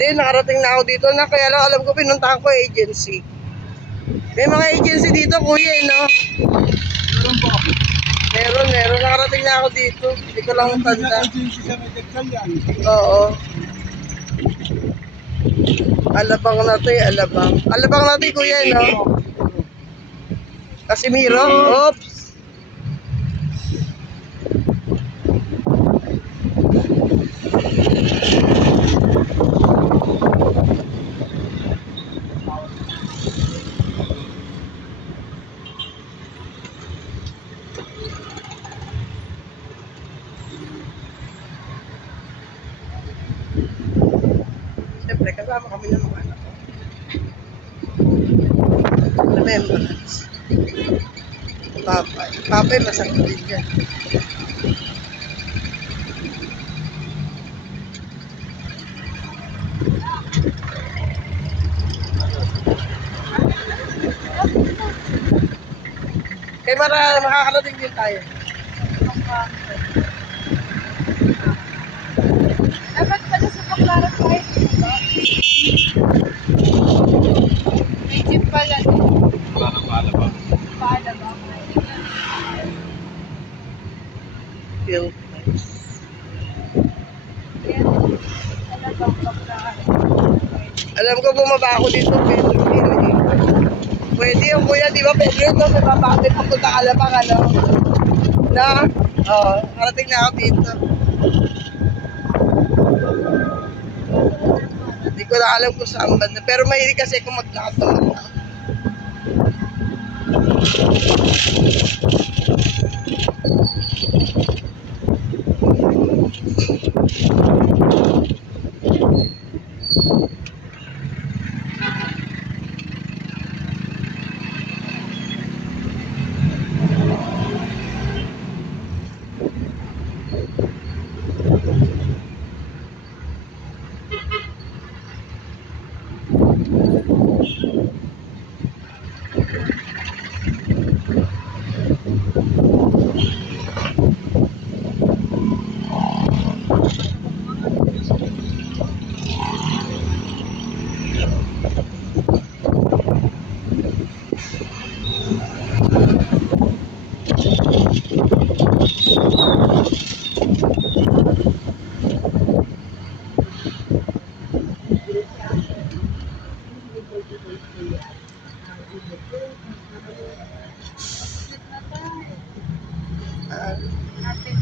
Hindi, nakarating na ako dito na kaya lang alam ko pinuntahan ko agency. May mga agency dito, kuya, no? Meron po. Meron. Nakarating na ako dito. Hindi ko lang tanda. Agency sa medical yan. Oo. Alabang na to eh, alabang. Alabang na to eh, kuya, no? Casimiro? Oops. Siyempre, kasama kami ng mga anak ko. Remembrance. Papay. Papay, masakit din dyan. Kaya makakarating din tayo. Dapat pala sa Paglaran tayo. May jeep pala. Paala ba? Paala ba? Feel nice. Talagang Paglaran. Alam ko bumaba ako dito, pero hindi. Pwede yung kuya, di ba? Pwede ito, may papakit papunta Alabang, ano? Na? Oo, karating na ako dito. Hindi ko na alam kung saan banda. Pero mahilig kasi kung maglakad naman ako.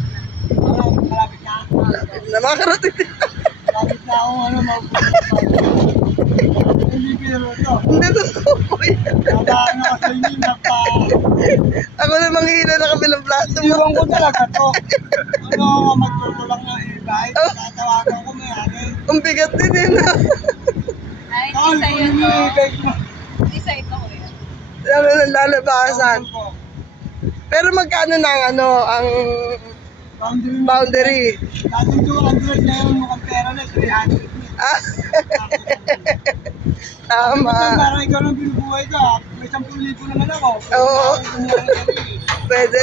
Malapit na. Lapit na makarating din. Malapit na akong hindi pero ito. Hindi totoo po yan. Nadaan ako sa inyo na pa. Ako na manghihina na kabilang plato mo. Iwan ko talaga to. Ano ako magtutulak ng ibay. Tatawagan ko may ano. Ang bigat din yun. Ay, Saan isa ko yun. yung ibay ko? Isa ito ko yun. Lalo ng lalabasan. Pero magkano na ang ano, ang boundary? Dati 200 na yung mukhang pera na 300. Ah, tama. Parang ikaw ng binubuhay ka. May 10,000 naman ako. Oo. Pwede.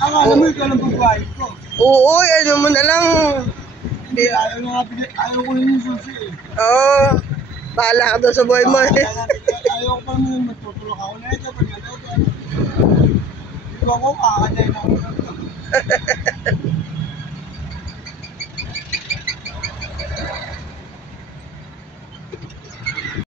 Akala mo ikaw ng pagbuhay ko. Oo, ano mo na lang. Hindi, ayaw ko yung susi eh. Oo, bahala ka doon sa buhay mo eh. Ayaw ko pa naman magtutulak ako na ito. Pag ano, ikaw ko, kakadayin ako na ito.